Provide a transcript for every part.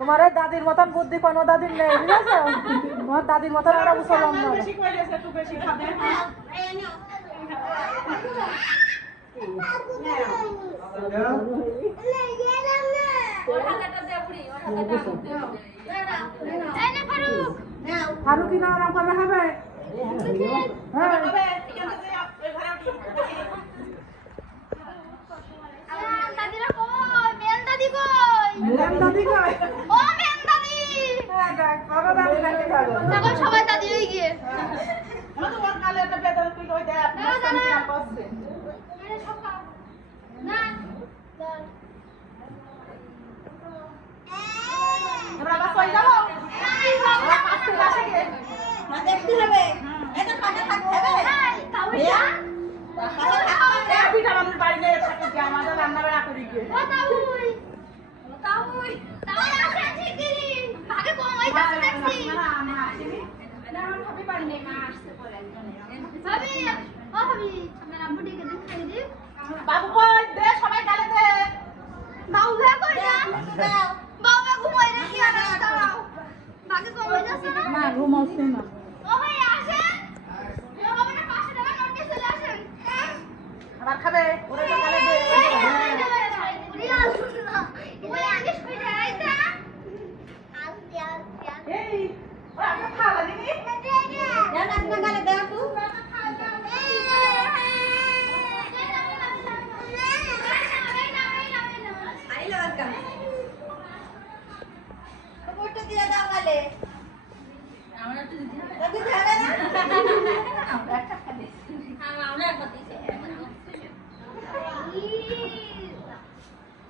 তোমার দাদির মতন বুদ্ধি কোনো দাদির নেই, ঠিক আছে? তোমার দাদির মতন ওরা মুসলমান নে ফারুক না আরাম করে হবে হ্যাঁ তবে এখান থেকে ওই ঘরে উঠি। দাদিরা কই মেন দাদি কই মেম দাদি কই ও মেন দাদি হ্যাঁ, দেখ, বড় দাদি দেখতে পাবো। তখন সবাই দাদি হয়ে গিয়ে আমার তো ওর গালে একটা বেদনা তুই ওই দেখ, মস্তানি খেয়াল করছে। না তোমরা আবার কই যাব? ওরা পাশ থেকে আসে কে? এই পিঠা মানুষ বাড়ি নিয়ে থাকে আমাদের রান্না বাড়া করি কে? না, না, না, না, আমি আসিনি। বাবু কই? দে, সবাই গালে দে। না ঘুমাচ্ছে না ওরা আমরা খাওয়া দিনি? আমরা একবার দিয়েছি দাদি কিন্তু হাত মানে একটু দেবো হাত মানে তো সেখান থেকে দাদা দেখে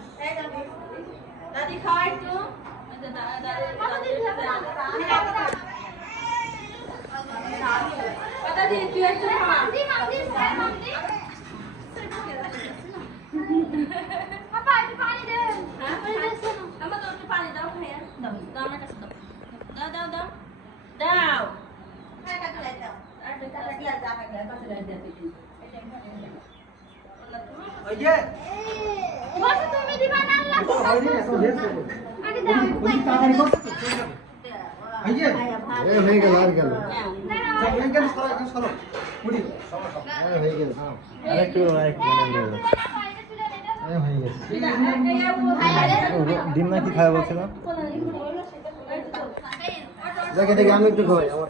সেই দাদি কই সেই দাদি তো আসছেই না ও বর্মা বর্মা কই দাদি খাওয়া একটু দাদি তুই একটু খা ওই যে বসো তুমি দিবা না আল্লাহ আগে দাও ওই তাড়াতাড়ি করতে এই যে এ হয়ে গেল আর গেল। সব গেল সরো এখন সরো। মুড়ি এ হয়ে গেল আরেকটু আরেকটু মনে এ হয়ে গেছে। ডিম নাকি খাওয়া বলছিল দেখে দেখে আমি একটু খাওয়াই আমার